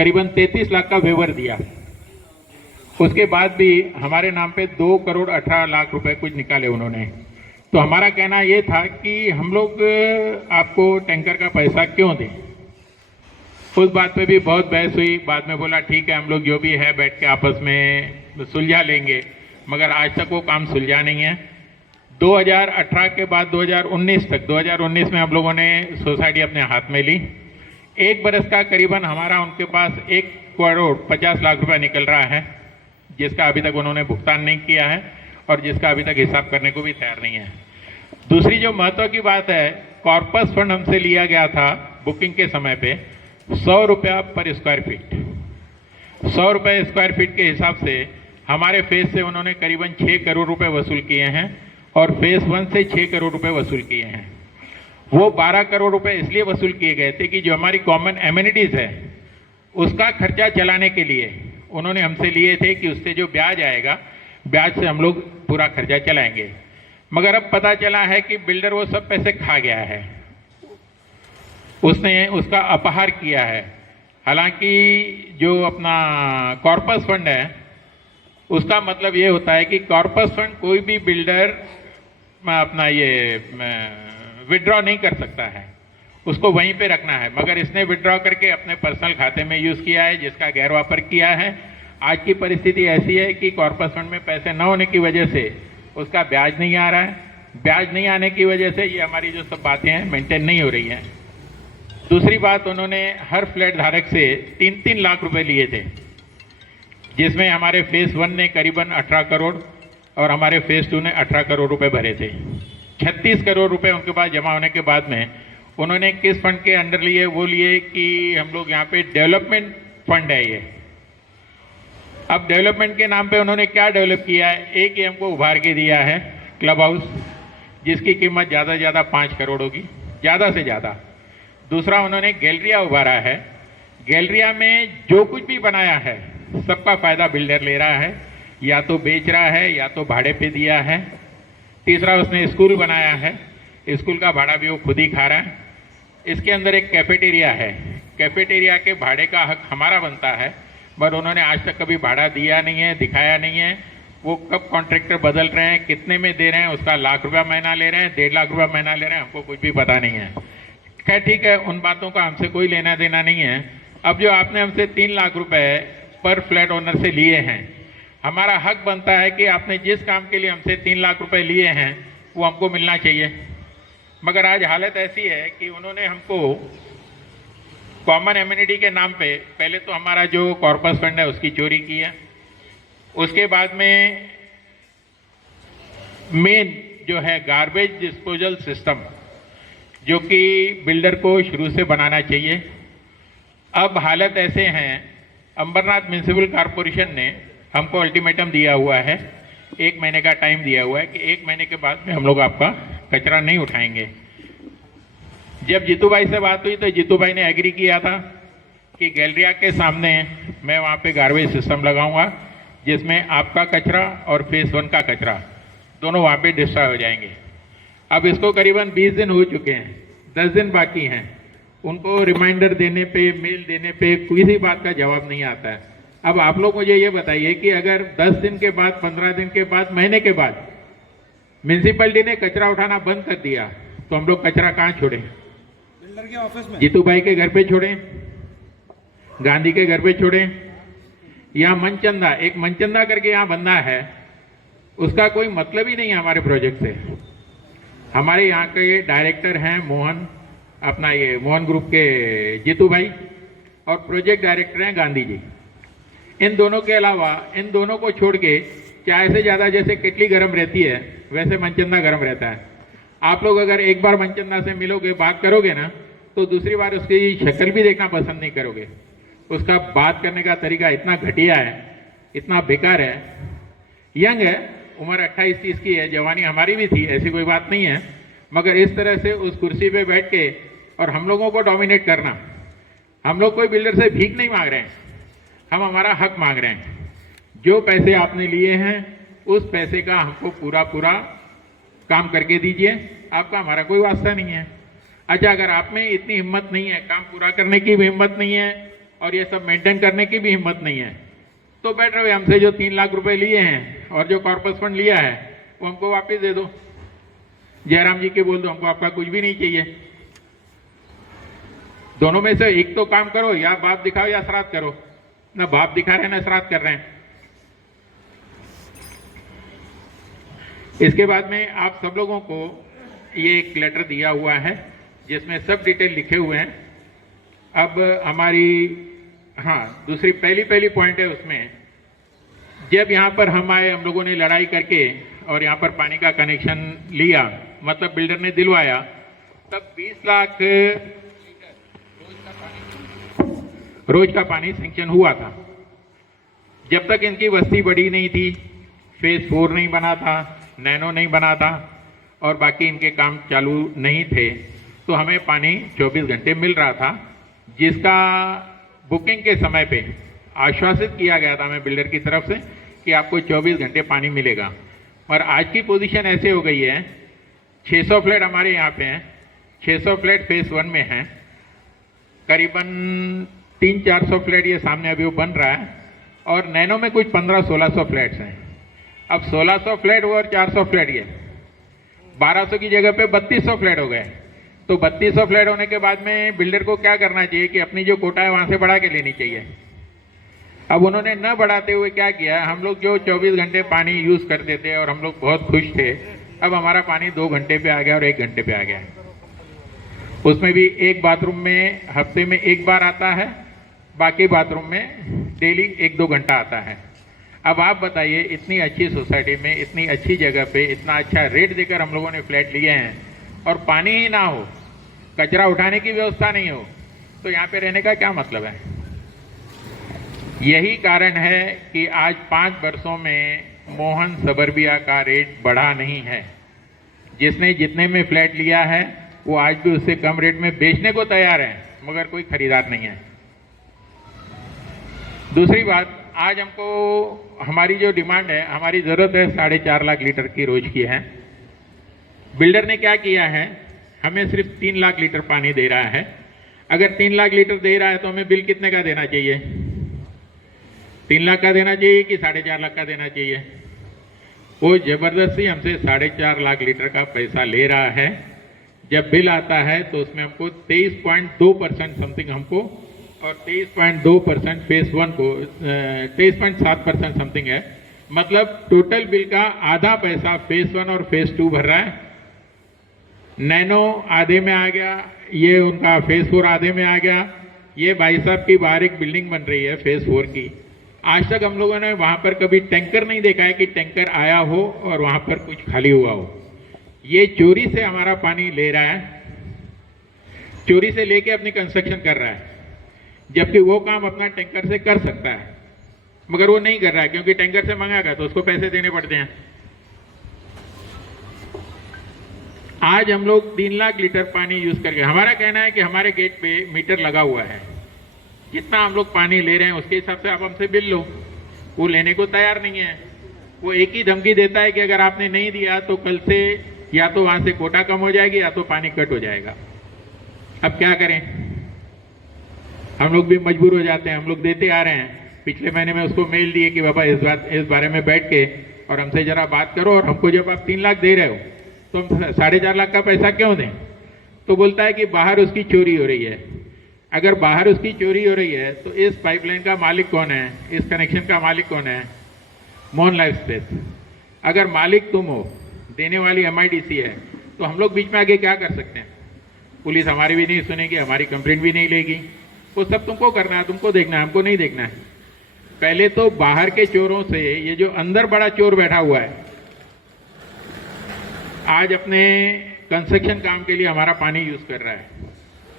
करीबन 33 लाख का वेवर दिया। उसके बाद भी हमारे नाम पे 2,18,00,000 रुपए कुछ निकाले उन्होंने। तो हमारा कहना ये था कि हम लोग आपको टैंकर का पैसा क्यों दें। उस बात पे भी बहुत बहस हुई। बाद में बोला ठीक है, हम लोग जो भी है बैठ के आपस में सुलझा लेंगे, मगर आज तक वो काम सुलझा नहीं है। 2018 के बाद 2019 तक, 2019 में हम लोगों ने सोसाइटी अपने हाथ में ली। एक बरस का करीबन हमारा उनके पास 1,50,00,000 रुपए निकल रहा है, जिसका अभी तक उन्होंने भुगतान नहीं किया है और जिसका अभी तक हिसाब करने को भी तैयार नहीं है। दूसरी जो महत्व की बात है, कॉर्पस फंड हमसे लिया गया था बुकिंग के समय पे 100 रुपया पर स्क्वायर फीट। 100 रुपये स्क्वायर फीट के हिसाब से हमारे फेज से उन्होंने करीबन 6 करोड़ रुपए वसूल किए हैं और फेज 1 से 6 करोड़ रुपए वसूल किए हैं। वो 12 करोड़ रुपए इसलिए वसूल किए गए थे कि जो हमारी कॉमन एमिनिटीज है उसका खर्चा चलाने के लिए उन्होंने हमसे लिए थे कि उससे जो ब्याज आएगा, ब्याज से हम लोग पूरा खर्चा चलाएंगे। मगर अब पता चला है कि बिल्डर वो सब पैसे खा गया है, उसने उसका अपहार किया है। हालांकि जो अपना कॉर्पस फंड है उसका मतलब ये होता है कि कॉर्पस फंड कोई भी बिल्डर अपना ये विड्रॉ नहीं कर सकता है, उसको वहीं पे रखना है। मगर इसने विड्रॉ करके अपने पर्सनल खाते में यूज किया है, जिसका गैर वापर किया है। आज की परिस्थिति ऐसी है कि कॉर्पस फंड में पैसे न होने की वजह से उसका ब्याज नहीं आ रहा है। ब्याज नहीं आने की वजह से ये हमारी जो सब बातें हैं मेंटेन नहीं हो रही हैं। दूसरी बात, उन्होंने हर फ्लैट धारक से 3-3 लाख रुपए लिए थे, जिसमें हमारे फेज 1 ने करीबन 18 करोड़ और हमारे फेज 2 ने 18 करोड़ रुपए भरे थे। 36 करोड़ रुपए उनके पास जमा होने के बाद में उन्होंने किस फंड के अंडर लिए, वो लिए कि हम लोग यहाँ पे डेवलपमेंट फंड है ये। अब डेवलपमेंट के नाम पे उन्होंने क्या डेवलप किया है, एक ही हमको उभार के दिया है क्लब हाउस, जिसकी कीमत ज़्यादा से ज़्यादा 5 करोड़ होगी, ज़्यादा से ज़्यादा। दूसरा, उन्होंने गैलरिया उभारा है। गैलरिया में जो कुछ भी बनाया है सबका फायदा बिल्डर ले रहा है, या तो बेच रहा है या तो भाड़े पे दिया है। तीसरा, उसने स्कूल बनाया है, स्कूल का भाड़ा भी वो खुद ही खा रहा है। इसके अंदर एक कैफेटेरिया है, कैफेटेरिया के भाड़े का हक हमारा बनता है, पर उन्होंने आज तक कभी भाड़ा दिया नहीं है, दिखाया नहीं है। वो कब कॉन्ट्रैक्टर बदल रहे हैं, कितने में दे रहे हैं, उसका लाख रुपया महीना ले रहे हैं, 1.5 लाख रुपया महीना ले रहे हैं, हमको कुछ भी पता नहीं है। खैर ठीक है, उन बातों का हमसे कोई लेना देना नहीं है। अब जो आपने हमसे 3 लाख रुपए पर फ्लैट ओनर से लिए हैं, हमारा हक बनता है कि आपने जिस काम के लिए हमसे 3 लाख रुपए लिए हैं वो हमको मिलना चाहिए। मगर आज हालत ऐसी है कि उन्होंने हमको कॉमन एमिनिटी के नाम पे पहले तो हमारा जो कॉर्पस फंड है उसकी चोरी की है। उसके बाद में मेन जो है गार्बेज डिस्पोजल सिस्टम, जो कि बिल्डर को शुरू से बनाना चाहिए। अब हालत ऐसे हैं, अंबरनाथ म्युनिसिपल कॉरपोरेशन ने हमको अल्टीमेटम दिया हुआ है, 1 महीने का टाइम दिया हुआ है कि 1 महीने के बाद में हम लोग आपका कचरा नहीं उठाएंगे। जब जीतू भाई से बात हुई तो जीतू भाई ने एग्री किया था कि गैलरिया के सामने मैं वहाँ पे गार्बेज सिस्टम लगाऊंगा, जिसमें आपका कचरा और फेज 1 का कचरा दोनों वहाँ पे डिस्ट्रॉय हो जाएंगे। अब इसको करीबन 20 दिन हो चुके हैं, 10 दिन बाकी हैं। उनको रिमाइंडर देने पे, मेल देने पे किसी बात का जवाब नहीं आता है। अब आप लोग मुझे ये बताइए कि अगर 10 दिन के बाद, 15 दिन के बाद, महीने के बाद म्यूनसिपैलिटी ने कचरा उठाना बंद कर दिया तो हम लोग कचरा कहाँ छोड़ें? बिल्डर के ऑफिस में, जीतू भाई के घर पे छोड़ें, गांधी के घर पे छोड़ें, या मनचंदा, एक मनचंदा करके यहाँ बंदा है, उसका कोई मतलब ही नहीं है हमारे प्रोजेक्ट से। हमारे यहाँ के डायरेक्टर हैं मोहन, अपना ये मोहन ग्रुप के जीतू भाई, और प्रोजेक्ट डायरेक्टर हैं गांधी जी। इन दोनों के अलावा इन दोनों को छोड़ के चाय से ज्यादा जैसे केटली गर्म रहती है वैसे मनचंदा गर्म रहता है। आप लोग अगर एक बार मनचंदा से मिलोगे, बात करोगे ना, तो दूसरी बार उसकी शक्ल भी देखना पसंद नहीं करोगे। उसका बात करने का तरीका इतना घटिया है, इतना बेकार है। यंग है, उम्र 28-30 की है, जवानी हमारी भी थी, ऐसी कोई बात नहीं है, मगर इस तरह से उस कुर्सी पे बैठ के और हम लोगों को डोमिनेट करना। हम लोग कोई बिल्डर से भीख नहीं मांग रहे हैं, हम हमारा हक मांग रहे हैं। जो पैसे आपने लिए हैं उस पैसे का हमको पूरा पूरा काम करके दीजिए, आपका हमारा कोई वास्ता नहीं है। अच्छा, अगर आप में इतनी हिम्मत नहीं है, काम पूरा करने की भी हिम्मत नहीं है और ये सब मेंटेन करने की भी हिम्मत नहीं है, तो बेटर है हमसे जो 3 लाख रुपए लिए हैं और जो कॉर्पस फंड लिया है वो हमको वापस दे दो। जयराम जी के बोल दो हमको आपका कुछ भी नहीं चाहिए। दोनों में से एक तो काम करो, या बाप दिखाओ या श्राद्ध करो। ना बाप दिखा रहे हैं ना श्राद्ध कर रहे हैं। इसके बाद में आप सब लोगों को ये एक लेटर दिया हुआ है जिसमें सब डिटेल लिखे हुए हैं। अब हमारी दूसरी पहली पॉइंट है उसमें, जब यहाँ पर हम आए, हम लोगों ने लड़ाई करके और यहाँ पर पानी का कनेक्शन लिया, मतलब बिल्डर ने दिलवाया, तब 20 लाख रोज का पानी सैंक्शन हुआ था। जब तक इनकी बस्ती बड़ी नहीं थी, फेज 4 नहीं बना था, नैनो नहीं बना था और बाकी इनके काम चालू नहीं थे, तो हमें पानी 24 घंटे मिल रहा था, जिसका बुकिंग के समय पे आश्वासित किया गया था हमें बिल्डर की तरफ से कि आपको 24 घंटे पानी मिलेगा। और आज की पोजीशन ऐसे हो गई है, 600 फ्लैट हमारे यहाँ पे हैं, 600 फ्लैट फेज 1 में हैं, करीबन 300-400 फ्लैट ये सामने अभी वो बन रहा है, और नैनो में कुछ 1500-1600 फ्लैट्स हैं। अब 1600 फ्लैट हुआ और 400 फ्लैट ये 1200 की जगह पे 3200 फ्लैट हो गए। तो 3200 फ्लैट होने के बाद में बिल्डर को क्या करना चाहिए कि अपनी जो कोटा है वहां से बढ़ा के लेनी चाहिए। अब उन्होंने न बढ़ाते हुए क्या किया, हम लोग जो 24 घंटे पानी यूज करते थे और हम लोग बहुत खुश थे, अब हमारा पानी 2 घंटे पे आ गया और 1 घंटे पे आ गया। उसमें भी एक बाथरूम में हफ्ते में 1 बार आता है, बाकी बाथरूम में डेली 1-2 घंटा आता है। अब आप बताइए, इतनी अच्छी सोसाइटी में, इतनी अच्छी जगह पे, इतना अच्छा रेट देकर हम लोगों ने फ्लैट लिए हैं और पानी ही ना हो, कचरा उठाने की व्यवस्था नहीं हो, तो यहाँ पे रहने का क्या मतलब है। यही कारण है कि आज 5 वर्षों में मोहन सबरबिया का रेट बढ़ा नहीं है। जिसने जितने में फ्लैट लिया है वो आज भी उससे कम रेट में बेचने को तैयार है, मगर कोई खरीदार नहीं है। दूसरी बात, आज हमको हमारी जो डिमांड है, हमारी जरूरत है 4.5 लाख लीटर की रोज की है। बिल्डर ने क्या किया है, हमें सिर्फ 3 लाख लीटर पानी दे रहा है। अगर 3 लाख लीटर दे रहा है तो हमें बिल कितने का देना चाहिए? 3 लाख का देना चाहिए कि 4.5 लाख का देना चाहिए? वो जबरदस्ती हमसे 4.5 लाख लीटर का पैसा ले रहा है। जब बिल आता है तो उसमें हमको 23.2% समथिंग हमको, और 23.2% फेज 1 को 23.7% समथिंग है। मतलब टोटल बिल का आधा पैसा फेज 1 और फेज 2 भर रहा है। नैनो आधे में आ गया, ये उनका फेज 4 आधे में आ गया। ये भाई साहब की बाहर एक बिल्डिंग बन रही है फेज 4 की। आज तक हम लोगों ने वहां पर कभी टैंकर नहीं देखा है कि टैंकर आया हो और वहां पर कुछ खाली हुआ हो। ये चोरी से हमारा पानी ले रहा है, चोरी से लेके अपनी कंस्ट्रक्शन कर रहा है, जबकि वो काम अपना टैंकर से कर सकता है, मगर वो नहीं कर रहा है क्योंकि टैंकर से मंगाएगा तो उसको पैसे देने पड़ते हैं। आज हम लोग 3 लाख लीटर पानी यूज करके, हमारा कहना है कि हमारे गेट पे मीटर लगा हुआ है, जितना हम लोग पानी ले रहे हैं उसके हिसाब से आप हमसे बिल लो। वो लेने को तैयार नहीं है। वो एक ही धमकी देता है कि अगर आपने नहीं दिया तो कल से या तो वहां से कोटा कम हो जाएगी या तो पानी कट हो जाएगा। अब क्या करें, हम लोग भी मजबूर हो जाते हैं। हम लोग देते आ रहे हैं। पिछले महीने में उसको मेल दिए कि बाबा इस बारे में बैठ के और हमसे जरा बात करो, और हमको जब आप 3 लाख दे रहे हो तो हम 4.5 लाख का पैसा क्यों दें? तो बोलता है कि बाहर उसकी चोरी हो रही है। अगर बाहर उसकी चोरी हो रही है तो इस पाइपलाइन का मालिक कौन है, इस कनेक्शन का मालिक कौन है? Mohan life space. अगर मालिक तुम हो, देने वाली MIDC है, तो हम लोग बीच में आगे क्या कर सकते हैं? पुलिस हमारी भी नहीं सुनेगी, हमारी कंप्लेंट भी नहीं लेगी। वो सब तुमको करना है, तुमको देखना है, हमको नहीं देखना है। पहले तो बाहर के चोरों से ये जो अंदर बड़ा चोर बैठा हुआ है, आज अपने कंस्ट्रक्शन काम के लिए हमारा पानी यूज कर रहा है,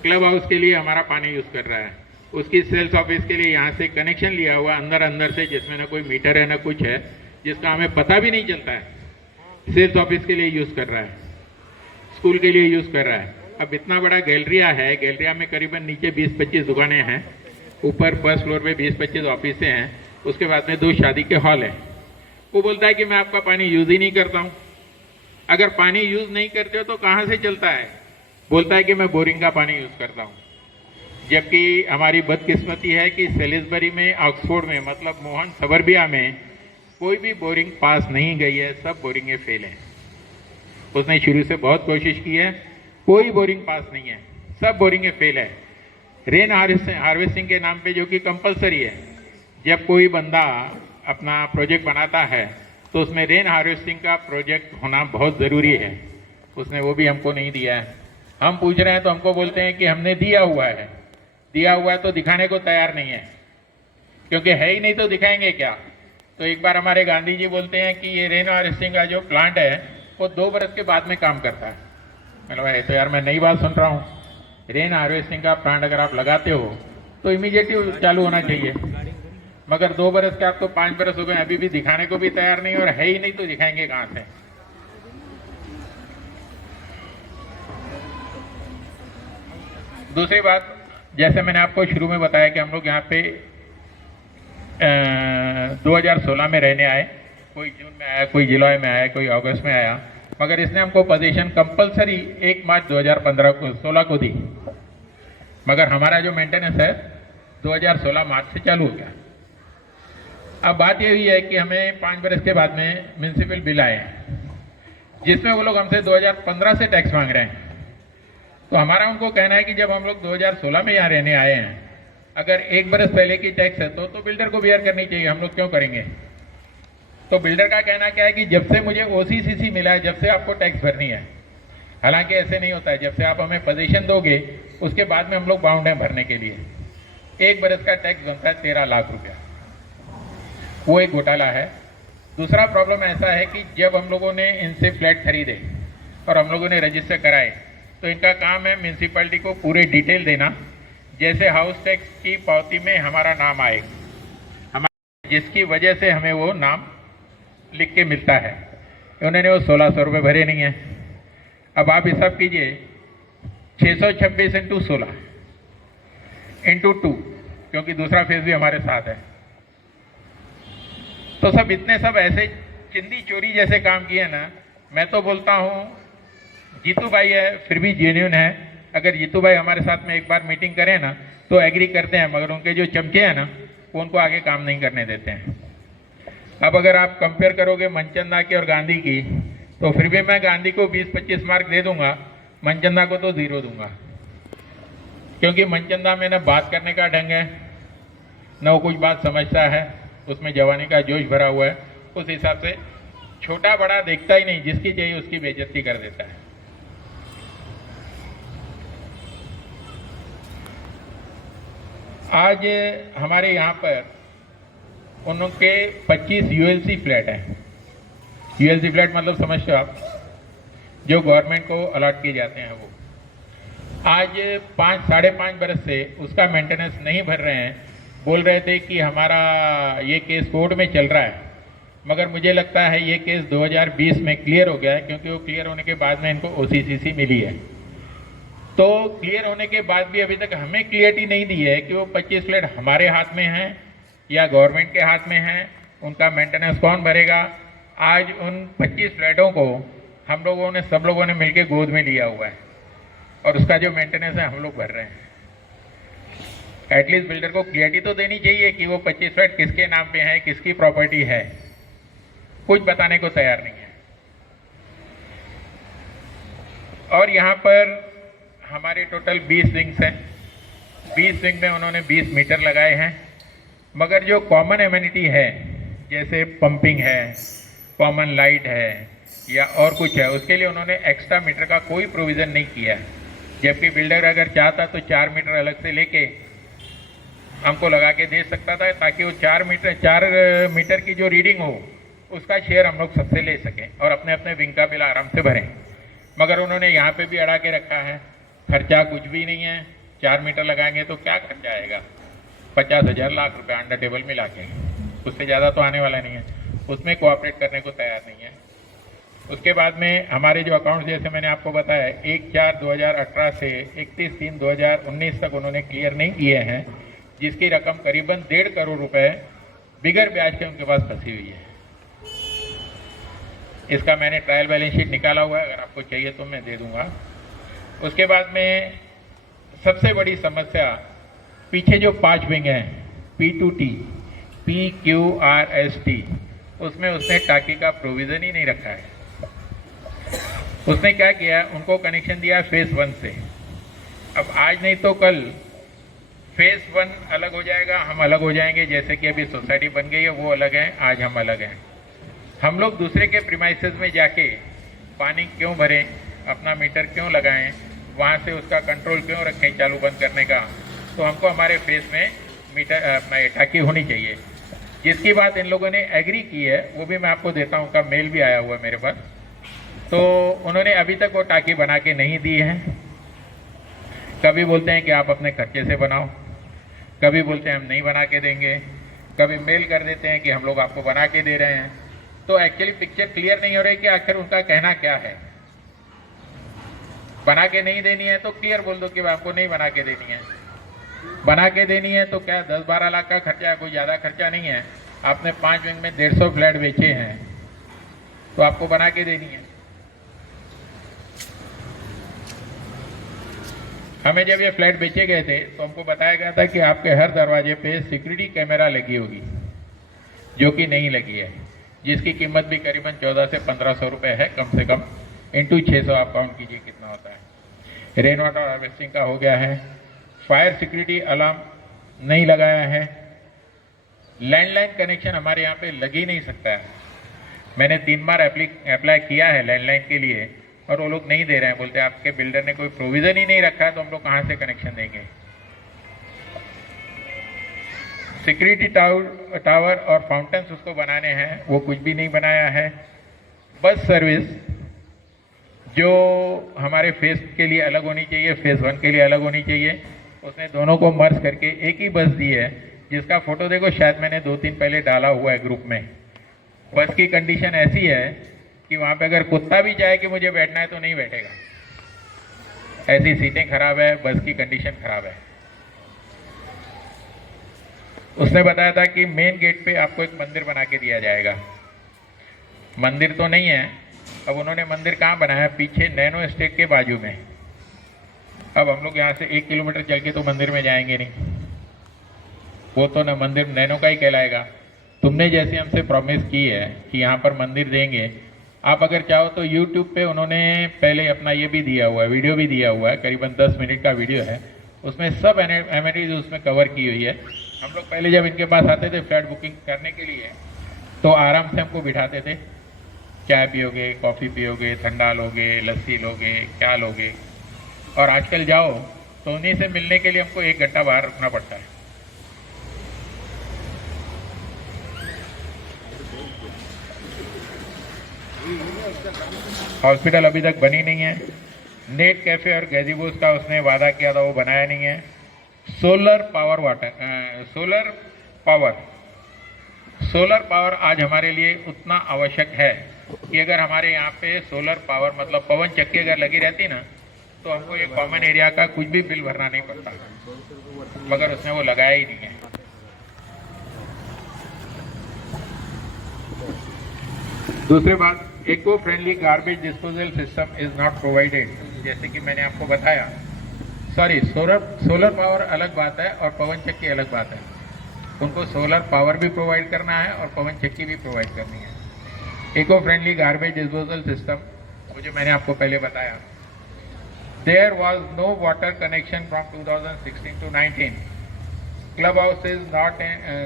क्लब हाउस के लिए हमारा पानी यूज कर रहा है, उसकी सेल्स ऑफिस के लिए यहाँ से कनेक्शन लिया हुआ अंदर से, जिसमें ना कोई मीटर है ना कुछ है, जिसका हमें पता भी नहीं चलता है। सेल्स ऑफिस के लिए यूज कर रहा है, स्कूल के लिए यूज कर रहा है। अब इतना बड़ा गैलरिया है, गैलरिया में करीबन नीचे 20-25 दुकानें हैं, ऊपर फर्स्ट फ्लोर पे 20-25 ऑफिसें हैं, उसके बाद में 2 शादी के हॉल है। वो बोलता है कि मैं आपका पानी यूज ही नहीं करता हूँ। अगर पानी यूज नहीं करते हो तो कहाँ से चलता है? बोलता है कि मैं बोरिंग का पानी यूज करता हूँ। जबकि हमारी बदकिस्मती है कि सेलिसबरी में, ऑक्सफोर्ड में, मतलब मोहन सबरबिया में कोई भी बोरिंग पास नहीं गई है, सब बोरिंगें फेल हैं। उसने शुरू से बहुत कोशिश की है, कोई बोरिंग पास नहीं है, सब बोरिंगें फेल है। रेन हार्वेस्टिंग के नाम पे जो कि कंपलसरी है, जब कोई बंदा अपना प्रोजेक्ट बनाता है तो उसमें रेन हार्वेस्टिंग का प्रोजेक्ट होना बहुत ज़रूरी है। उसने वो भी हमको नहीं दिया है। हम पूछ रहे हैं तो हमको बोलते हैं कि हमने दिया हुआ है तो दिखाने को तैयार नहीं है, क्योंकि है ही नहीं तो दिखाएंगे क्या। तो एक बार हमारे गांधी जी बोलते हैं कि ये रेन हार्वेस्टिंग का जो प्लांट है वो 2 बरस के बाद में काम करता है। मतलब भाई तो यार मैं नई बात सुन रहा हूँ। रेन हार्वेस्टिंग का प्लांट अगर आप लगाते हो तो इमीडिएटली चालू होना चाहिए, मगर 2 बरस के, आप तो 5 बरस हो गए, अभी भी दिखाने को भी तैयार नहीं, और है ही नहीं तो दिखाएंगे कहाँ से। दूसरी बात, जैसे मैंने आपको शुरू में बताया कि हम लोग यहाँ पे 2016 में रहने आए, कोई जून में आया, कोई जुलाई में आया, कोई अगस्त में आया, मगर इसने हमको पोजीशन कंपलसरी 1 मार्च 2016 को दी, मगर हमारा जो मेंटेनेंस है 2016 मार्च से चालू हो गया। अब बात ये हुई है कि हमें 5 बरस के बाद में म्यूनसिपल बिल आए हैं, जिसमें वो लोग हमसे 2015 से टैक्स मांग रहे हैं। तो हमारा उनको कहना है कि जब हम लोग 2016 में यहाँ रहने आए हैं, अगर 1 बरस पहले की टैक्स है तो बिल्डर को बियर करनी चाहिए, हम लोग क्यों करेंगे। तो बिल्डर का कहना क्या है कि जब से मुझे ओसीसीसी मिला है, जब से आपको टैक्स भरनी है। हालांकि ऐसे नहीं होता है, जब से आप हमें पोजीशन दोगे उसके बाद में हम लोग बाउंड हैं भरने के लिए। 1 बरस का टैक्स बनता है 13 लाख रुपया, वो एक घोटाला है। दूसरा प्रॉब्लम ऐसा है कि जब हम लोगों ने इनसे फ्लैट खरीदे और हम लोगों ने रजिस्टर कराए, तो इनका काम है म्यूनसिपैलिटी को पूरे डिटेल देना, जैसे हाउस टैक्स की पावती में हमारा नाम आए, हमारे जिसकी वजह से हमें वो नाम लिख के मिलता है। उन्होंने वो 1600 रुपये भरे नहीं है। अब आप हिसाब कीजिए, 626 इंटू 16 इंटू 2, क्योंकि दूसरा फेज भी हमारे साथ है। तो सब इतने सब ऐसे चिंदी चोरी जैसे काम किए ना। मैं तो बोलता हूँ जीतू भाई है, फिर भी जेन्युइन है। अगर जीतू भाई हमारे साथ में एक बार मीटिंग करें ना तो एग्री करते हैं, मगर उनके जो चमचे हैं ना वो उनको आगे काम नहीं करने देते हैं। अब अगर आप कंपेयर करोगे मनचंदा की और गांधी की, तो फिर भी मैं गांधी को 20-25 मार्क दे दूंगा, मनचंदा को तो 0 दूंगा, क्योंकि मनचंदा में ना बात करने का ढंग है, न वो कुछ बात समझता है, उसमें जवानी का जोश भरा हुआ है। उस हिसाब से छोटा बड़ा देखता ही नहीं, जिसकी चाहिए उसकी बेइज्जती कर देता है। आज हमारे यहाँ पर उनके 25 यूएलसी फ्लैट हैं। यूएलसी फ्लैट मतलब समझते हो आप, जो गवर्नमेंट को अलॉट किए जाते हैं। वो आज 5-5.5 बरस से उसका मेंटेनेंस नहीं भर रहे हैं। बोल रहे थे कि हमारा ये केस कोर्ट में चल रहा है, मगर मुझे लगता है ये केस 2020 में क्लियर हो गया है, क्योंकि वो क्लियर होने के बाद में इनको ओसीसीसी मिली है। तो क्लियर होने के बाद भी अभी तक हमें क्लियरिटी नहीं दी है कि वो 25 फ्लैट हमारे हाथ में हैं या गवर्नमेंट के हाथ में हैं, उनका मेंटेनेंस कौन भरेगा। आज उन 25 फ्लैटों को हम लोगों ने, सब लोगों ने मिलकर गोद में लिया हुआ है, और उसका जो मेंटेनेंस है हम लोग भर रहे हैं। एटलीस्ट बिल्डर को क्लियरिटी तो देनी चाहिए कि वो 25 फ्लैट किसके नाम पे है, किसकी प्रॉपर्टी है। कुछ बताने को तैयार नहीं है। और यहाँ पर हमारे टोटल 20 विंग्स हैं। 20 विंग में उन्होंने 20 मीटर लगाए हैं, मगर जो कॉमन एमिनिटी है, जैसे पंपिंग है, कॉमन लाइट है या और कुछ है, उसके लिए उन्होंने एक्स्ट्रा मीटर का कोई प्रोविज़न नहीं किया है। जबकि बिल्डर अगर चाहता तो 4 मीटर अलग से लेके हमको लगा के दे सकता था, ताकि वो 4 मीटर की जो रीडिंग हो उसका शेयर हम लोग सबसे ले सकें और अपने अपने विंग का बिल आराम से भरें। मगर उन्होंने यहाँ पे भी अड़ा के रखा है। खर्चा कुछ भी नहीं है। 4 मीटर लगाएंगे तो क्या खर्चा आएगा, 50,000 लाख रुपए अंडर टेबल मिला के, उससे ज़्यादा तो आने वाला नहीं है। उसमें कोऑपरेट करने को तैयार नहीं है। उसके बाद में हमारे जो अकाउंट, जैसे मैंने आपको बताया, 1/4/2018 से 31/3/2019 तक उन्होंने क्लियर नहीं किए हैं, जिसकी रकम करीबन 1.5 करोड़ रुपए बिगर ब्याज के उनके पास फंसी हुई है। इसका मैंने ट्रायल बैलेंस शीट निकाला हुआ है, अगर आपको चाहिए तो मैं दे दूंगा। उसके बाद में सबसे बड़ी समस्या पीछे जो 5 विंग हैं P2T, PQRST, उसमें उसने टाकी का प्रोविज़न ही नहीं रखा है। उसने क्या किया, उनको कनेक्शन दिया फेज़ 1 से। अब आज नहीं तो कल फेज़ 1 अलग हो जाएगा, हम अलग हो जाएंगे। जैसे कि अभी सोसाइटी बन गई है, वो अलग है, आज हम अलग हैं। हम लोग दूसरे के प्रीमाइसेस में जाके पानी क्यों भरें, अपना मीटर क्यों लगाएं, वहाँ से उसका कंट्रोल क्यों रखें चालू बंद करने का। तो हमको हमारे फेस में मीटर टाकी होनी चाहिए। जिसकी बात इन लोगों ने एग्री की है, वो भी मैं आपको देता हूँ, उनका मेल भी आया हुआ है मेरे पास। तो उन्होंने अभी तक वो टाकी बना के नहीं दी है। कभी बोलते हैं कि आप अपने खर्चे से बनाओ, कभी बोलते हैं हम नहीं बना के देंगे, कभी मेल कर देते हैं कि हम लोग आपको बना के दे रहे हैं। तो एक्चुअली पिक्चर क्लियर नहीं हो रही कि आखिर उनका कहना क्या है। बना के नहीं देनी है तो क्लियर बोल दो कि आपको नहीं बना के देनी है। बना के देनी है तो क्या 10-12 लाख का खर्चा, कोई ज़्यादा खर्चा नहीं है। आपने 5 विंग में 150 फ्लैट बेचे हैं तो आपको बना के देनी है। हमें जब ये फ्लैट बेचे गए थे तो हमको बताया गया था कि आपके हर दरवाजे पे सिक्योरिटी कैमरा लगी होगी, जो कि नहीं लगी है, जिसकी कीमत भी करीबन 1400 से 1500 रुपये है कम से कम। इंटू 600 आप काउंट कीजिए कितना होता है। रेन वाटर हार्वेस्टिंग का हो गया है। फायर सिक्योरिटी अलार्म नहीं लगाया है। लैंडलाइन कनेक्शन हमारे यहाँ पे लग ही नहीं सकता है। मैंने 3 बार अप्लाई किया है लैंडलाइन के लिए और वो लोग नहीं दे रहे हैं। बोलते हैं आपके बिल्डर ने कोई प्रोविज़न ही नहीं रखा है तो हम लोग कहाँ से कनेक्शन देंगे। सिक्योरिटी टावर और फाउंटेन्स उसको बनाने हैं, वो कुछ भी नहीं बनाया है। बस सर्विस जो हमारे फेस के लिए अलग होनी चाहिए, फेज़ 1 के लिए अलग होनी चाहिए, उसने दोनों को मर्ज करके एक ही बस दी है, जिसका फोटो देखो, शायद मैंने 2-3 पहले डाला हुआ है ग्रुप में। बस की कंडीशन ऐसी है कि वहाँ पे अगर कुत्ता भी चाहे कि मुझे बैठना है तो नहीं बैठेगा। ऐसी सीटें खराब है, बस की कंडीशन खराब है। उसने बताया था कि मेन गेट पे आपको एक मंदिर बना के दिया जाएगा। मंदिर तो नहीं है। अब उन्होंने मंदिर कहाँ बनाया, पीछे नैनो एस्टेट के बाजू में। अब हम लोग यहाँ से 1 किलोमीटर चल के तो मंदिर में जाएंगे नहीं, वो तो ना मंदिर नैनो का ही कहलाएगा। तुमने जैसे हमसे प्रॉमिस की है कि यहाँ पर मंदिर देंगे, आप अगर चाहो तो YouTube पे उन्होंने पहले अपना ये भी दिया हुआ है, वीडियो भी दिया हुआ है, करीबन 10 मिनट का वीडियो है। उसमें सब एमिनिटीज उसमें कवर की हुई है। हम लोग पहले जब इनके पास आते थे फ्लैट बुकिंग करने के लिए तो आराम से हमको बिठाते थे, चाय पियोगे, कॉफ़ी पियोगे, ठंडा लोगे, लस्सी लोगे, क्या लोगे। और आजकल जाओ तो उन्हीं से मिलने के लिए हमको 1 घंटा बाहर रुकना पड़ता है। हॉस्पिटल अभी तक बनी नहीं है। नेट कैफे और गैजीबोस का उसने वादा किया था, वो बनाया नहीं है। सोलर पावर आज हमारे लिए उतना आवश्यक है कि अगर हमारे यहाँ पे सोलर पावर मतलब पवन चक्की अगर लगी रहती ना तो हमको ये कॉमन एरिया का कुछ भी बिल भरना नहीं पड़ता, मगर उसने वो लगाया ही नहीं है। दूसरी बात, eco friendly garbage disposal system is not provided. जैसे कि मैंने आपको बताया, सोलर पावर अलग बात है और पवन चक्की अलग बात है। उनको सोलर पावर भी प्रोवाइड करना है और पवन चक्की भी प्रोवाइड करनी है। Eco friendly garbage disposal system, वो जो मैंने आपको पहले बताया, there was no water connection from 2016 to 19। Club house is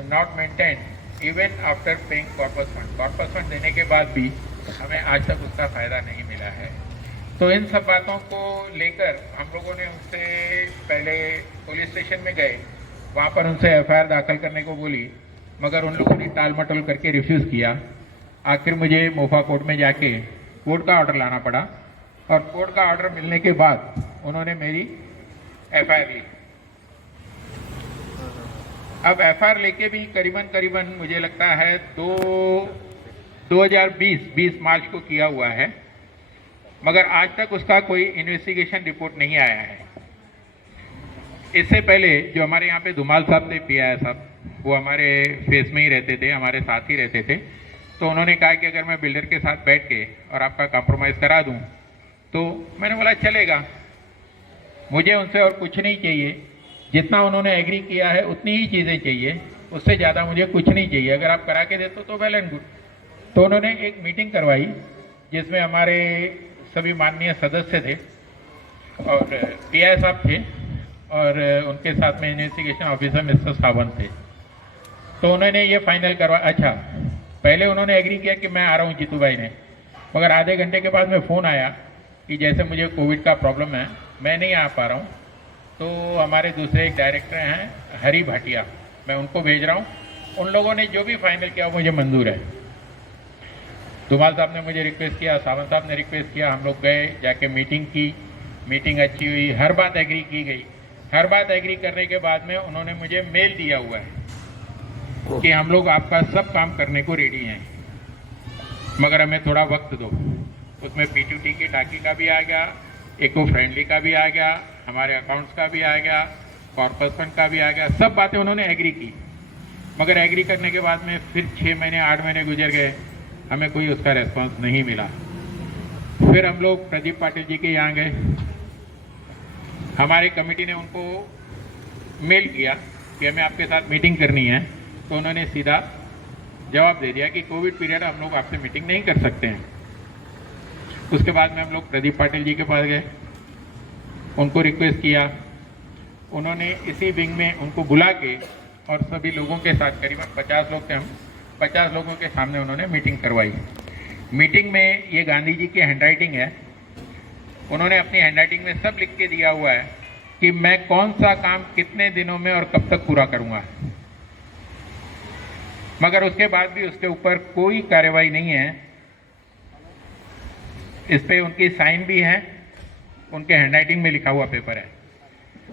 not maintained even after paying corpus fund. Corpus fund देने के बाद भी हमें आज तक उसका फायदा नहीं मिला है। तो इन सब बातों को लेकर हम लोगों ने उनसे पहले पुलिस स्टेशन में गए, वहाँ पर उनसे एफआईआर दाखिल करने को बोली, मगर उन लोगों ने टाल मटोल करके रिफ्यूज़ किया। आखिर मुझे मोफा कोर्ट में जाके कोर्ट का ऑर्डर लाना पड़ा और कोर्ट का ऑर्डर मिलने के बाद उन्होंने मेरी एफआईआर ली। अब एफआईआर लेके भी करीबन मुझे लगता है 2020 मार्च को किया हुआ है, मगर आज तक उसका कोई इन्वेस्टिगेशन रिपोर्ट नहीं आया है। इससे पहले जो हमारे यहाँ पे धुमाल साहब थे, PI साहब, वो हमारे फेस में ही रहते थे, हमारे साथ ही रहते थे। तो उन्होंने कहा कि अगर मैं बिल्डर के साथ बैठ के और आपका कॉम्प्रोमाइज़ करा दूं, तो मैंने बोला चलेगा, मुझे उनसे और कुछ नहीं चाहिए। जितना उन्होंने एग्री किया है उतनी ही चीज़ें चाहिए, उससे ज़्यादा मुझे कुछ नहीं चाहिए। अगर आप करा के देते तो वेल एंड गुड। तो उन्होंने एक मीटिंग करवाई जिसमें हमारे सभी माननीय सदस्य थे और पीआई साहब थे और उनके साथ में इन्वेस्टिगेशन ऑफिसर मिस्टर सावंत थे। तो उन्होंने ये फाइनल करवा, अच्छा पहले उन्होंने एग्री किया कि मैं आ रहा हूँ जीतू भाई ने, मगर आधे घंटे के बाद में फ़ोन आया कि जैसे मुझे कोविड का प्रॉब्लम है, मैं नहीं आ पा रहा हूँ। तो हमारे दूसरे एक डायरेक्टर हैं हरी भाटिया, मैं उनको भेज रहा हूँ, उन लोगों ने जो भी फाइनल किया मुझे मंजूर है। धुमाल साहब ने मुझे रिक्वेस्ट किया, सावंत साहब ने रिक्वेस्ट किया, हम लोग गए, जाके मीटिंग की, मीटिंग अच्छी हुई, हर बात एग्री की गई। हर बात एग्री करने के बाद में उन्होंने मुझे मेल दिया हुआ है कि हम लोग आपका सब काम करने को रेडी हैं, मगर हमें थोड़ा वक्त दो। उसमें पीटूटी की टाकी का भी आ गया, इको फ्रेंडली का भी आ गया, हमारे अकाउंट्स का भी आ गया, कॉर्पस फंड का भी आ गया, सब बातें उन्होंने एग्री की। मगर एग्री करने के बाद में फिर 6 महीने 8 महीने गुजर गए, हमें कोई उसका रेस्पॉन्स नहीं मिला। फिर हम लोग प्रदीप पाटिल जी के यहाँ गए, हमारी कमेटी ने उनको मेल किया कि हमें आपके साथ मीटिंग करनी है। तो उन्होंने सीधा जवाब दे दिया कि कोविड पीरियड हम लोग आपसे मीटिंग नहीं कर सकते हैं। उसके बाद में हम लोग प्रदीप पाटिल जी के पास गए, उनको रिक्वेस्ट किया, उन्होंने इसी विंग में उनको बुला के और सभी लोगों के साथ, करीबन 50 लोग थे हम, 50 लोगों के सामने उन्होंने मीटिंग करवाई। मीटिंग में ये गांधी जी की हैंडराइटिंग है, उन्होंने अपनी हैंडराइटिंग में सब लिख के दिया हुआ है कि मैं कौन सा काम कितने दिनों में और कब तक पूरा करूंगा। मगर उसके बाद भी उसके ऊपर कोई कार्रवाई नहीं है। इस पे उनकी साइन भी है, उनके हैंडराइटिंग में लिखा हुआ पेपर है।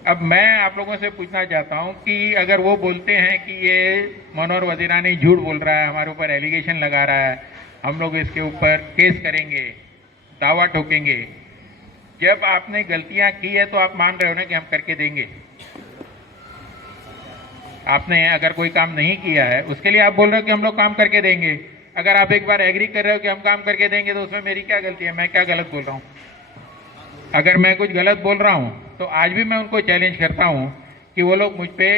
अब मैं आप लोगों से पूछना चाहता हूं कि अगर वो बोलते हैं कि ये मनोहर वजीरानी झूठ बोल रहा है, हमारे ऊपर एलिगेशन लगा रहा है, हम लोग इसके ऊपर केस करेंगे, दावा ठोकेंगे, जब आपने गलतियां की है तो आप मान रहे हो ना कि हम करके देंगे। आपने अगर कोई काम नहीं किया है उसके लिए आप बोल रहे हो कि हम लोग काम करके देंगे। अगर आप एक बार एग्री कर रहे हो कि हम काम करके देंगे तो उसमें मेरी क्या गलती है? मैं क्या गलत बोल रहा हूँ? अगर मैं कुछ गलत बोल रहा हूँ तो आज भी मैं उनको चैलेंज करता हूँ कि वो लोग मुझ पे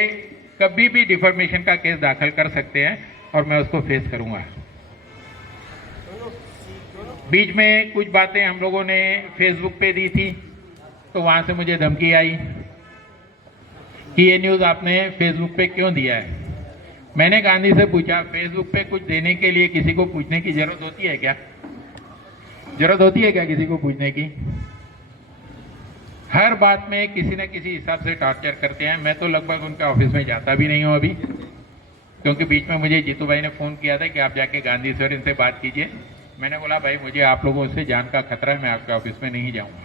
कभी भी डिफॉर्मेशन का केस दाखिल कर सकते हैं और मैं उसको फेस करूँगा। बीच में कुछ बातें हम लोगों ने फेसबुक पे दी थी, तो वहाँ से मुझे धमकी आई कि ये न्यूज़ आपने फेसबुक पे क्यों दिया है। मैंने गांधी से पूछा, फेसबुक पे कुछ देने के लिए किसी को पूछने की जरूरत होती है क्या? जरूरत होती है क्या किसी को पूछने की? हर बात में किसी न किसी हिसाब से टॉर्चर करते हैं। मैं तो लगभग उनके ऑफिस में जाता भी नहीं हूँ अभी, क्योंकि बीच में मुझे जीतू भाई ने फ़ोन किया था कि आप जाके गांधी सर इनसे बात कीजिए। मैंने बोला भाई मुझे आप लोगों से जान का खतरा है, मैं आपके ऑफिस में नहीं जाऊंगा।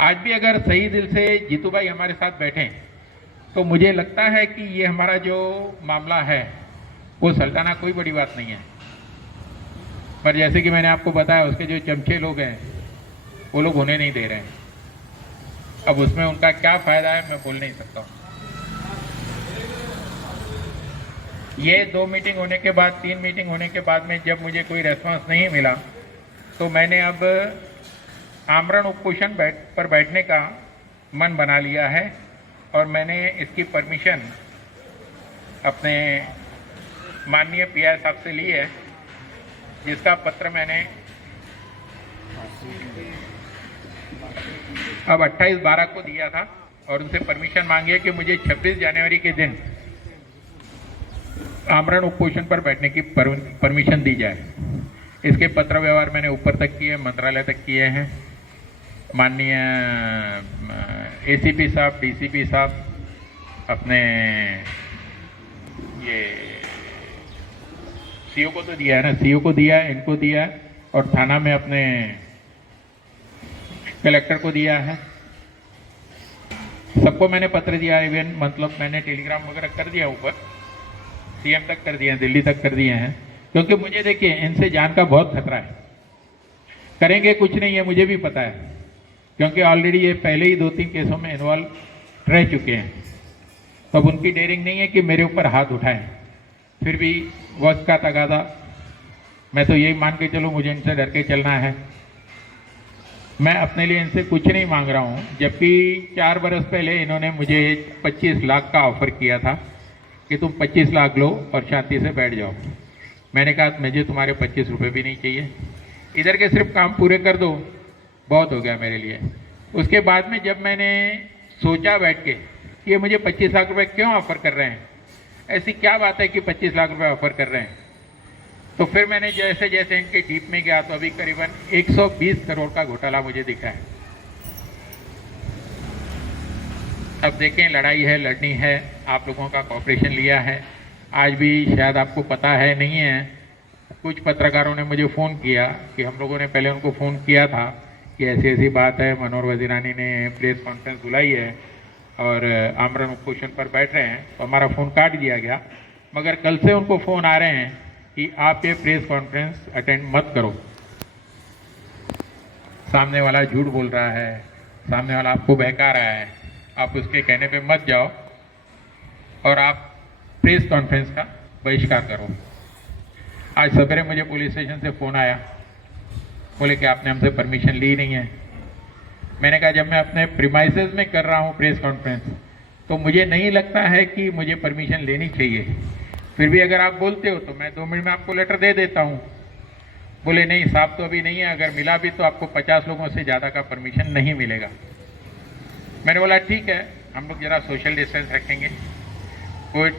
आज भी अगर सही दिल से जीतू भाई हमारे साथ बैठे तो मुझे लगता है कि ये हमारा जो मामला है वो सल्टाना कोई बड़ी बात नहीं है। पर जैसे कि मैंने आपको बताया, उसके जो चमचे लोग हैं वो लोग होने नहीं दे रहे हैं। अब उसमें उनका क्या फायदा है मैं बोल नहीं सकता हूँ। ये 2 मीटिंग होने के बाद, 3 मीटिंग होने के बाद में जब मुझे कोई रेस्पॉन्स नहीं मिला तो मैंने अब आमरण उपोषण पर बैठने का मन बना लिया है और मैंने इसकी परमिशन अपने माननीय पीआई साहब से ली है, जिसका पत्र मैंने अब 28/12 को दिया था और उनसे परमिशन मांगी है कि मुझे 26 जनवरी के दिन आमरण उपोषण पर बैठने की परमिशन दी जाए। इसके पत्र व्यवहार मैंने ऊपर तक किए, मंत्रालय तक किए हैं। माननीय एसीपी साहब, डीसीपी साहब, अपने ये सीओ को तो दिया है ना, सीओ को दिया है, इनको दिया है, और थाना में अपने कलेक्टर को दिया है। सबको मैंने पत्र दिया है। इवन मतलब मैंने टेलीग्राम वगैरह कर दिया, ऊपर सीएम तक कर दिए हैं, दिल्ली तक कर दिए हैं, क्योंकि मुझे देखिए इनसे जान का बहुत खतरा है। करेंगे कुछ नहीं है, मुझे भी पता है, क्योंकि ऑलरेडी ये पहले ही 2-3 केसों में इन्वॉल्व रह चुके हैं। तो अब उनकी डेयरिंग नहीं है कि मेरे ऊपर हाथ उठाएं। फिर भी वक्त का तगादा, मैं तो यही मान के चलूँ, मुझे इनसे डर के चलना है। मैं अपने लिए इनसे कुछ नहीं मांग रहा हूँ, जबकि 4 बरस पहले इन्होंने मुझे 25 लाख का ऑफर किया था कि तुम 25 लाख लो और शांति से बैठ जाओ। मैंने कहा मुझे तुम्हारे 25 रुपये भी नहीं चाहिए, इधर के सिर्फ काम पूरे कर दो, बहुत हो गया मेरे लिए। उसके बाद में जब मैंने सोचा बैठ के कि ये मुझे 25 लाख रुपए क्यों ऑफर कर रहे हैं, ऐसी क्या बात है कि 25 लाख रुपए ऑफर कर रहे हैं, तो फिर मैंने जैसे जैसे इनके डीप में गया तो अभी करीबन 120 करोड़ का घोटाला मुझे दिखा है। अब देखें, लड़ाई है, लड़नी है, आप लोगों का कॉपरेशन लिया है। आज भी शायद आपको पता है नहीं है, कुछ पत्रकारों ने मुझे फ़ोन किया कि हम लोगों ने पहले उनको फ़ोन किया था कि ऐसी ऐसी बात है, मनोहर वजीरानी ने प्रेस कॉन्फ्रेंस बुलाई है और आमरण उपोषण पर बैठ रहे हैं, तो हमारा फ़ोन काट दिया गया। मगर कल से उनको फ़ोन आ रहे हैं कि आप ये प्रेस कॉन्फ्रेंस अटेंड मत करो, सामने वाला झूठ बोल रहा है, सामने वाला आपको बहका रहा है, आप उसके कहने पे मत जाओ और आप प्रेस कॉन्फ्रेंस का बहिष्कार करो। आज सवेरे मुझे पुलिस स्टेशन से फ़ोन आया, बोले कि आपने हमसे परमिशन ली नहीं है। मैंने कहा जब मैं अपने प्रीमाइसेस में कर रहा हूँ प्रेस कॉन्फ्रेंस तो मुझे नहीं लगता है कि मुझे परमिशन लेनी चाहिए, फिर भी अगर आप बोलते हो तो मैं 2 मिनट में आपको लेटर दे देता हूँ। बोले नहीं साहब, तो अभी नहीं है, अगर मिला भी तो आपको 50 लोगों से ज़्यादा का परमिशन नहीं मिलेगा। मैंने बोला ठीक है, हम लोग ज़रा सोशल डिस्टेंस रखेंगे, कोविड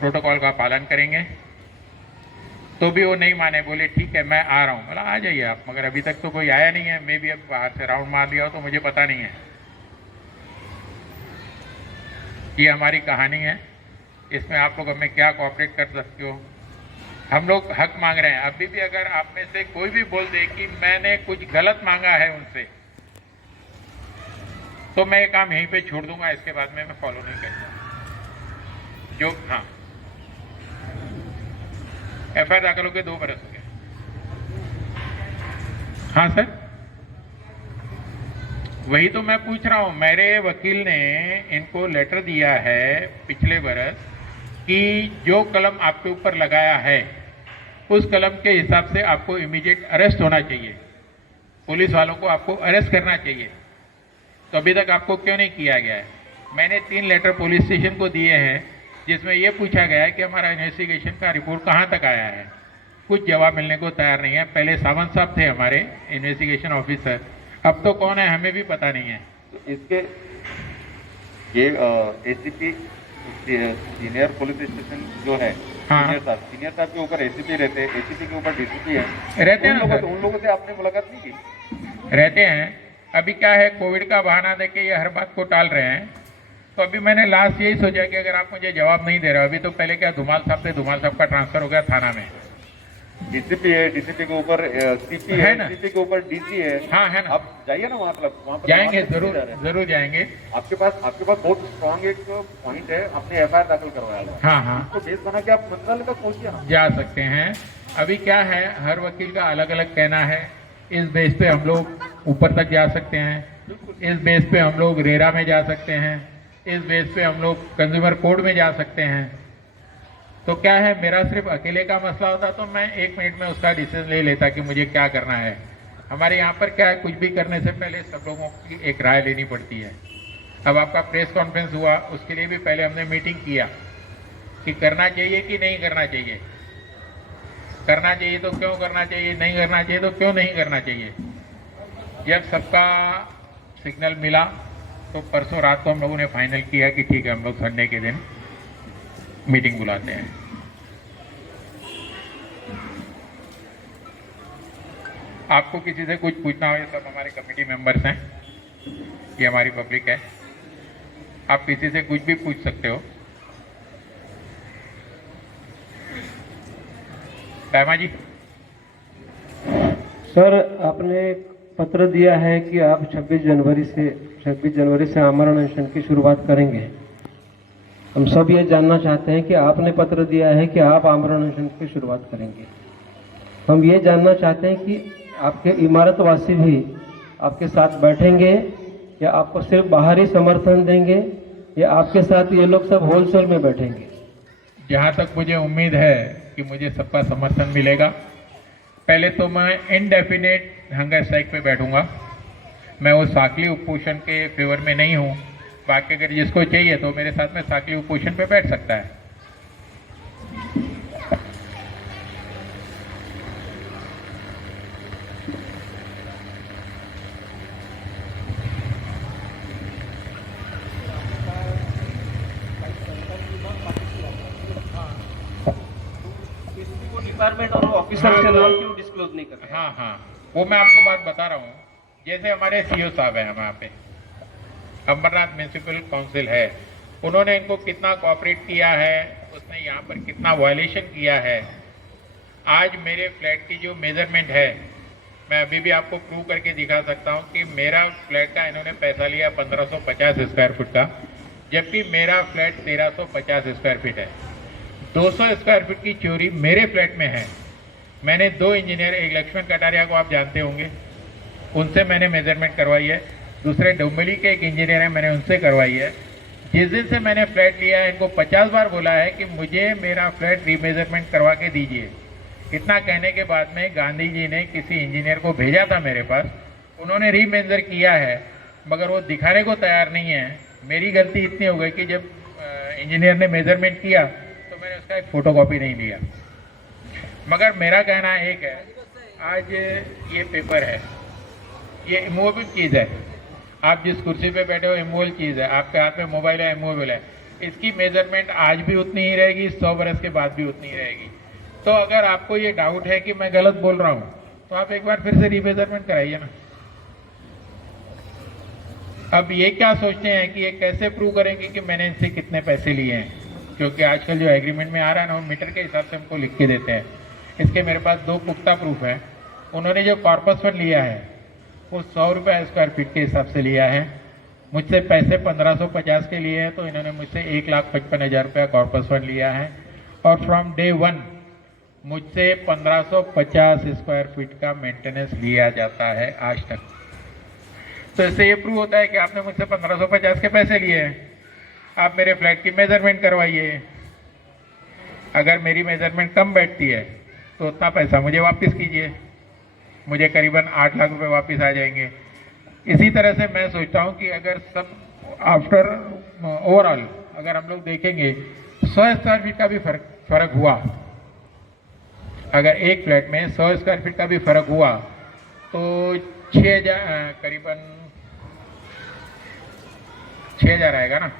प्रोटोकॉल का पालन करेंगे। तो भी वो नहीं माने, बोले ठीक है मैं आ रहा हूँ। बोला आ जाइए आप, मगर अभी तक तो कोई आया नहीं है, मैं भी अब बाहर से राउंड मार लिया हो तो मुझे पता नहीं है। ये हमारी कहानी है, इसमें आप लोग हमें क्या कोऑपरेट कर सकते हो। हम लोग हक मांग रहे हैं, अभी भी अगर आप में से कोई भी बोल दे कि मैंने कुछ गलत मांगा है उनसे, तो मैं ये काम यहीं पे छोड़ दूंगा, इसके बाद में मैं फॉलो नहीं करूंगा। जो हाँ, एफआईआर दाखिल होकर 2 बरस हो गए। हाँ सर, वही तो मैं पूछ रहा हूं, मेरे वकील ने इनको लेटर दिया है पिछले बरस कि जो कलम आपके ऊपर लगाया है उस कलम के हिसाब से आपको इमीडिएट अरेस्ट होना चाहिए, पुलिस वालों को आपको अरेस्ट करना चाहिए। तो अभी तक आपको क्यों नहीं किया गया है? मैंने 3 लेटर पुलिस स्टेशन को दिए हैं जिसमें यह पूछा गया है कि हमारा इन्वेस्टिगेशन का रिपोर्ट कहां तक आया है। कुछ जवाब मिलने को तैयार नहीं है। पहले सावंत साहब थे हमारे इन्वेस्टिगेशन ऑफिसर, अब तो कौन है हमें भी पता नहीं है। तो इसके ये एसीपी सीनियर पुलिस स्टेशन जो है, हाँ। सीनियर साहब के ऊपर एसीपी रहते हैं, एसीपी के ऊपर डीसीपी है, रहते हैं ना सर? उन लोगों से आपने मुलाकात नहीं की? रहते हैं। अभी क्या है, कोविड का बहाना देके ये हर बात को टाल रहे हैं। तो अभी मैंने लास्ट यही सोचा कि अगर आप मुझे जवाब नहीं दे रहे हो, अभी तो पहले क्या धुमाल साहब थे, धुमाल साहब का ट्रांसफर हो गया थाना में। डीसीपी है, डीसीपी के ऊपर सीपी है ना, सीपी के ऊपर डीसी है। हाँ है ना, आप जाइए ना वहाँ पर जाएंगे, जरूर जाएंगे। आपके पास बहुत स्ट्रांग एक पॉइंट है, आपने एफआईआर दाखिल करवाया है। हाँ हाँ, उसको बेस बना के आप मंत्रालय तक पहुंचिए ना, जा सकते हैं। अभी क्या है, हर वकील का अलग अलग कहना है, इस बेस पे हम लोग ऊपर तक जा सकते हैं, इस बेस पे हम लोग रेरा में जा सकते हैं, इस बेस पे हम लोग कंज्यूमर कोर्ट में जा सकते हैं। तो क्या है, मेरा सिर्फ अकेले का मसला होता तो मैं 1 मिनट में उसका डिसीजन ले लेता कि मुझे क्या करना है। हमारे यहाँ पर क्या है, कुछ भी करने से पहले सब लोगों की एक राय लेनी पड़ती है। अब आपका प्रेस कॉन्फ्रेंस हुआ, उसके लिए भी पहले हमने मीटिंग किया कि करना चाहिए कि नहीं करना चाहिए, करना चाहिए तो क्यों करना चाहिए, नहीं करना चाहिए तो क्यों नहीं करना चाहिए। जब सबका सिग्नल मिला तो परसों रात को हम लोगों ने फाइनल किया कि ठीक है, हम लोग संडे के दिन मीटिंग बुलाते हैं। आपको किसी से कुछ पूछना हो, ये सब हमारे कमेटी मेंबर्स हैं, ये हमारी पब्लिक है, आप किसी से कुछ भी पूछ सकते हो। दामा जी, सर आपने पत्र दिया है कि आप 26 जनवरी से आमरण अनशन की शुरुआत करेंगे। हम सब ये जानना चाहते हैं कि आपने पत्र दिया है कि आप आमरण अनशन की शुरुआत करेंगे। हम ये जानना चाहते हैं कि आपके इमारतवासी भी आपके साथ बैठेंगे या आपको सिर्फ बाहरी समर्थन देंगे या आपके साथ ये लोग सब होलसेल में बैठेंगे? जहाँ तक मुझे उम्मीद है कि मुझे सबका समर्थन मिलेगा, पहले तो मैं इनडेफिनेट हंगर स्ट्राइक पे बैठूंगा। मैं उस साकली उपपोषण के फेवर में नहीं हूँ। बाकी अगर जिसको चाहिए तो मेरे साथ में साकली उपपोषण पे बैठ सकता है। डिपार्टमेंट और ऑफिसर के नाम क्यों डिस्क्लोज नहीं कर रहे? हाँ हाँ, वो मैं आपको बात बता रहा हूँ। जैसे हमारे सीओ साहब हैं वहाँ पे, अंबरनाथ म्यूनिसिपल काउंसिल है, उन्होंने इनको कितना कोऑपरेट किया है, उसने यहाँ पर कितना वायलेशन किया है। आज मेरे फ्लैट की जो मेजरमेंट है, मैं अभी भी आपको प्रूव करके दिखा सकता हूँ कि मेरा फ्लैट का इन्होंने पैसा लिया 1550 स्क्वायर फुट का, जबकि मेरा फ्लैट 1350 स्क्वायर फीट है। 200 स्क्वायर फीट की चोरी मेरे फ्लैट में है। मैंने 2 इंजीनियर, एक लक्ष्मण कटारिया को आप जानते होंगे, उनसे मैंने मेजरमेंट करवाई है। दूसरे डोंबिवली के एक इंजीनियर हैं, मैंने उनसे करवाई है। जिस दिन से मैंने फ्लैट लिया है, इनको 50 बार बोला है कि मुझे मेरा फ्लैट रीमेजरमेंट करवा के दीजिए। इतना कहने के बाद में गांधी जी ने किसी इंजीनियर को भेजा था मेरे पास, उन्होंने रीमेजर किया है, मगर वो दिखाने को तैयार नहीं है। मेरी गलती इतनी हो गई कि जब इंजीनियर ने मेजरमेंट किया तो मैंने उसका एक फोटोकॉपी नहीं लिया। मगर मेरा कहना एक है, आज ये पेपर है, ये इमूवेबल चीज़ है। आप जिस कुर्सी पे बैठे हो इमूवेबल चीज़ है, आपके हाथ में मोबाइल है, इमूवेबल है। इसकी मेजरमेंट आज भी उतनी ही रहेगी, 100 बरस के बाद भी उतनी ही रहेगी। तो अगर आपको ये डाउट है कि मैं गलत बोल रहा हूँ, तो आप एक बार फिर से रीमेजरमेंट कराइए ना। अब ये क्या सोचते हैं कि ये कैसे प्रूव करेंगे कि मैंने इनसे कितने पैसे लिए हैं, क्योंकि आजकल जो एग्रीमेंट में आ रहा है ना, वो मीटर के हिसाब से हमको लिख के देते हैं। इसके मेरे पास 2 पुख्ता प्रूफ है। उन्होंने जो कॉर्पस फंड लिया है वो 100 रुपये स्क्वायर फीट के हिसाब से लिया है। मुझसे पैसे 1550 के लिए हैं, तो इन्होंने मुझसे 1,55,000 रुपया कॉर्पस फंड लिया है। और फ्रॉम डे 1 मुझसे 1550 स्क्वायर फीट का मेंटेनेंस लिया जाता है आज तक। तो इससे ये प्रूव होता है कि आपने मुझसे 1550 के पैसे लिए हैं। आप मेरे फ्लैट की मेजरमेंट करवाइए। अगर मेरी मेजरमेंट कम बैठती है तो उतना पैसा मुझे वापस कीजिए, मुझे करीबन 8 लाख रुपए वापस आ जाएंगे। इसी तरह से मैं सोचता हूँ कि अगर सब आफ्टर ओवरऑल अगर हम लोग देखेंगे 100 स्क्वायर फीट का भी फर्क हुआ, अगर एक फ्लैट में 100 स्क्वायर फीट का भी फर्क हुआ तो 6,000 करीबन 6,000 आएगा ना,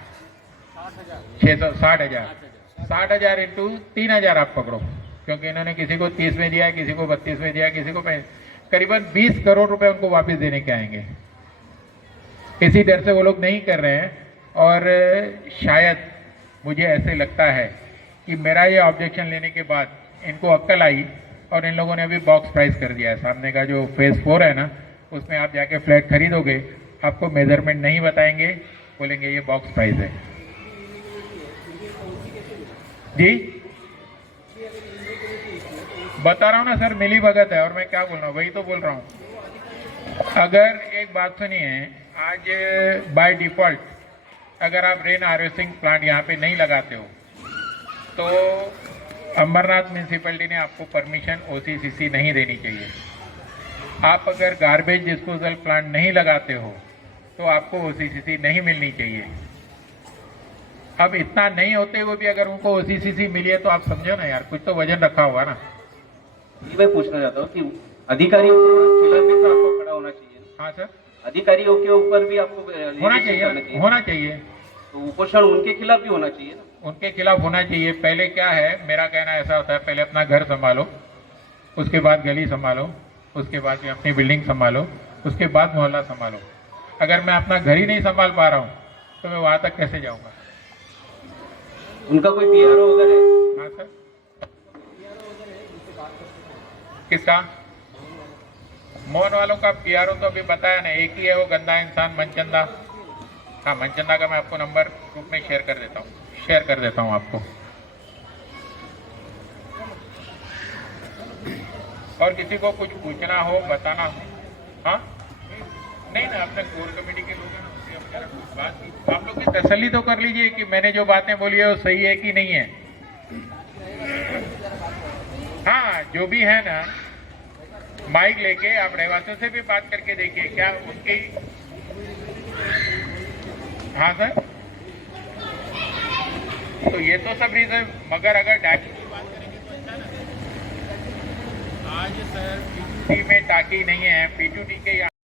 60,000 इंटू 3,000 आप पकड़ो, क्योंकि इन्होंने किसी को 30 में दिया, किसी को 32 में दिया, किसी को करीबन 20 करोड़ रुपए उनको वापस देने के आएंगे। इसी डर से वो लोग नहीं कर रहे हैं। और शायद मुझे ऐसे लगता है कि मेरा ये ऑब्जेक्शन लेने के बाद इनको अक्ल आई और इन लोगों ने अभी बॉक्स प्राइस कर दिया है। सामने का जो फेज 4 है ना, उसमें आप जाके फ्लैट खरीदोगे, आपको मेजरमेंट नहीं बताएंगे, बोलेंगे ये बॉक्स प्राइस है। जी बता रहा हूँ ना सर, मिली भगत है। और मैं क्या बोल रहा हूँ, वही तो बोल रहा हूँ। अगर एक बात सुनिए, आज बाय डिफॉल्ट अगर आप रेन हार्वेस्टिंग प्लांट यहाँ पे नहीं लगाते हो तो अंबरनाथ म्यूनिसिपैलिटी ने आपको परमिशन ओसीसीसी नहीं देनी चाहिए। आप अगर गार्बेज डिस्पोजल प्लांट नहीं लगाते हो तो आपको ओसीसीसी नहीं मिलनी चाहिए। अब इतना नहीं होते हुए भी अगर उनको ओसीसीसी मिली है तो आप समझो ना यार, कुछ तो वजन रखा होगा ना। ये मैं पूछना चाहता हूँ कि अधिकारियों के खिलाफ भी तो आपको खड़ा होना चाहिए। हाँ सर, अधिकारियों के ऊपर भी आपको होना चाहिए। तो उपोषण उनके खिलाफ भी होना चाहिए ना। उनके खिलाफ होना चाहिए। पहले क्या है, मेरा कहना ऐसा होता है, पहले अपना घर संभालो, उसके बाद गली संभालो, उसके बाद अपनी बिल्डिंग संभालो, उसके बाद मोहल्ला संभालो। अगर मैं अपना घर ही नहीं संभाल पा रहा हूँ तो मैं वहां तक कैसे जाऊंगा। उनका कोई पीआरओ वगैरह है? हाँ सर, किसका? मोहन वालों का पीआरओ तो अभी बताया ना, एक ही है, वो गंदा इंसान मनचंदा। हाँ, मनचंदा का मैं आपको नंबर ग्रुप में शेयर कर देता हूँ आपको। और किसी को कुछ पूछना हो, बताना हो। हाँ नहीं ना, अपने कोर कमेटी के लोग हैं, बात आप लोग की तसल्ली तो कर लीजिए कि मैंने जो बातें बोली है वो सही है कि नहीं है। हाँ, जो भी है ना, माइक लेके आप रहवासियों से भी बात करके देखिए क्या उनकी। हाँ सर, तो ये तो सब रीजन, मगर अगर डायरेक्ट की बात करेंगे तो अच्छा ना। आज सर P2T में टाकी नहीं है, P2T के यहाँ